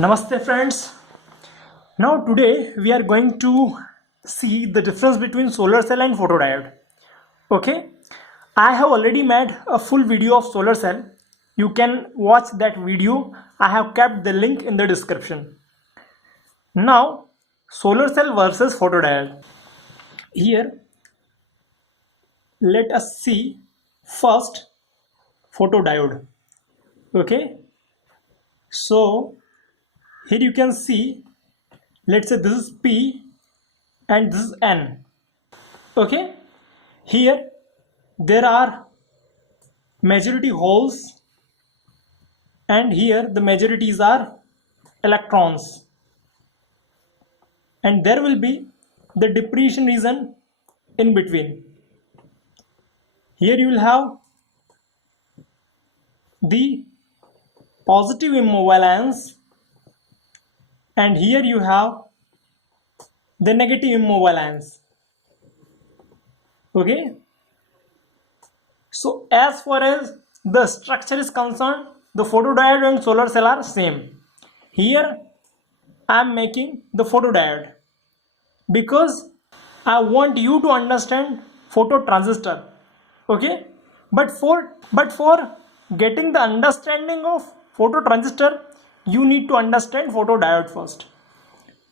Namaste friends. Now today we are going to see the difference between solar cell and photodiode. Okay, I have already made a full video of solar cell. You can watch that video. I have kept the link in the description. Now solar cell versus photodiode. Here let us see first photodiode. Okay, so here you can see, let's say this is P and this is N. Okay, here there are majority holes and here the majorities are electrons, and there will be the depletion region in between. Here you will have the positive immovalence and here you have the negative immovalence. Okay, so as far as the structure is concerned, the photodiode and solar cell are same. Here I am making the photodiode because I want you to understand phototransistor. Okay, but for getting the understanding of phototransistor, you need to understand photodiode first.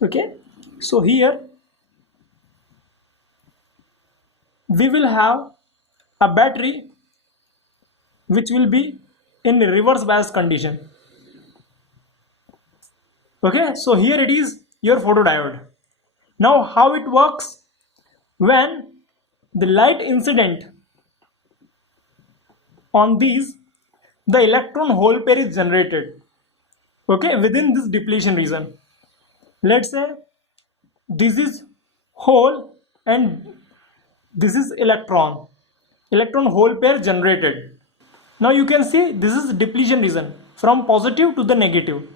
Okay, so here we will have a battery which will be in reverse bias condition. Okay, so here it is your photodiode. Now how it works: when the light incident on these, the electron hole pair is generated, okay, within this depletion region. Let's say this is hole and this is electron hole pair generated. Now you can see this is depletion region from positive to the negative.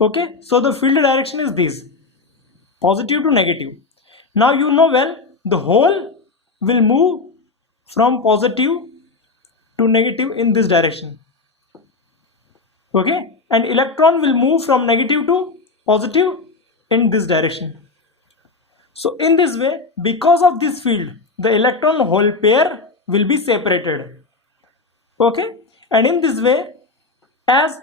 Okay, so the field direction is this, positive to negative. Now you know well the hole will move from positive to negative in this direction. Okay, and electron will move from negative to positive in this direction. So in this way, because of this field, the electron hole pair will be separated. Okay, and in this way, as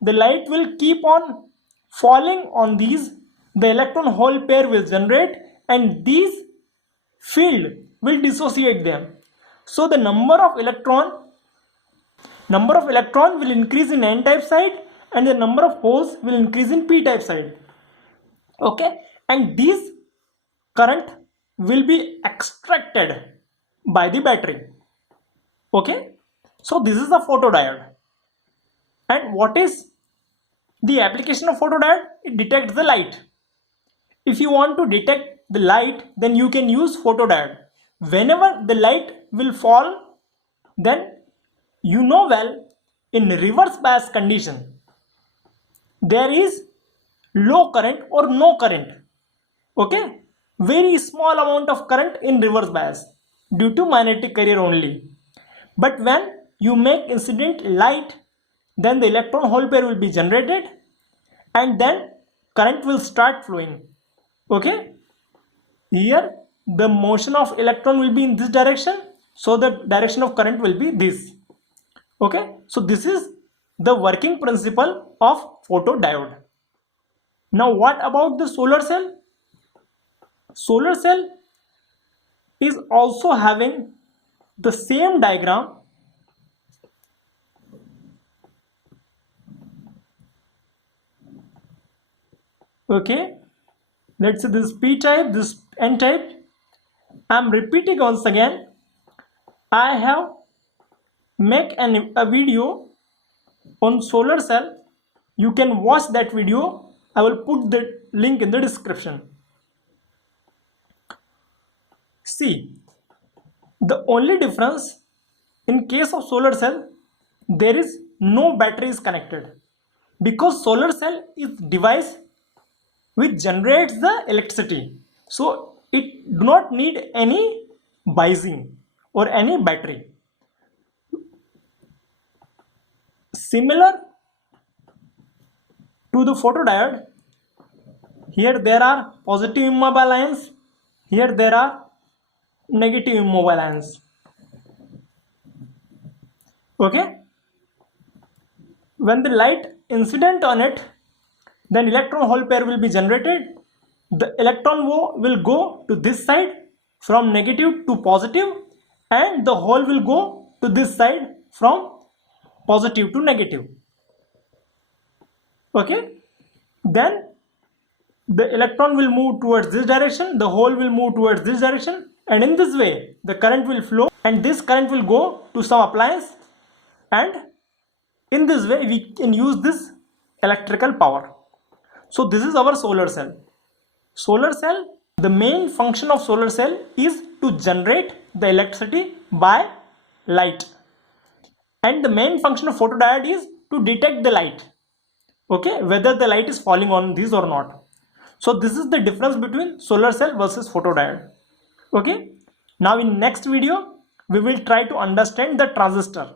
the light will keep on falling on these, the electron hole pair will generate and these field will dissociate them. So the number of electron will increase in n type side and the number of holes will increase in p type side. Okay, and these current will be extracted by the battery. Okay, so this is the photodiode. And what is the application of photodiode? It detects the light. If you want to detect the light, then you can use photodiode. Whenever the light will fall, then you know well, in reverse bias condition there is low current or no current. Okay, very small amount of current in reverse bias due to magnetic carrier only. But when you make incident light, then the electron hole pair will be generated and then current will start flowing. Okay, here the motion of electron will be in this direction, so the direction of current will be this. Okay, so this is the working principle of photodiode. Now what about the solar cell? Solar cell is also having the same diagram. Okay, let's say this P type, this N type. I am repeating once again. I have make a video on solar cell. You can watch that video. I will put the link in the description. See, the only difference in case of solar cell, there is no battery is connected, because solar cell is device which generates the electricity, so it do not need any biasing or any battery. Similar to the photodiode, here there are positive immobile ions, here there are negative immobile ions. Okay, when the light incident on it, then electron hole pair will be generated. The electron will go to this side from negative to positive, and the hole will go to this side from positive to negative. Okay, then the electron will move towards this direction, the hole will move towards this direction, and in this way the current will flow, and this current will go to some appliance, and in this way we can use this electrical power. So this is our solar cell. Solar cell, the main function of solar cell is to generate the electricity by light, and the main function of photodiode is to detect the light, okay, whether the light is falling on this or not. So this is the difference between solar cell versus photodiode. Okay, now in next video we will try to understand the transistor.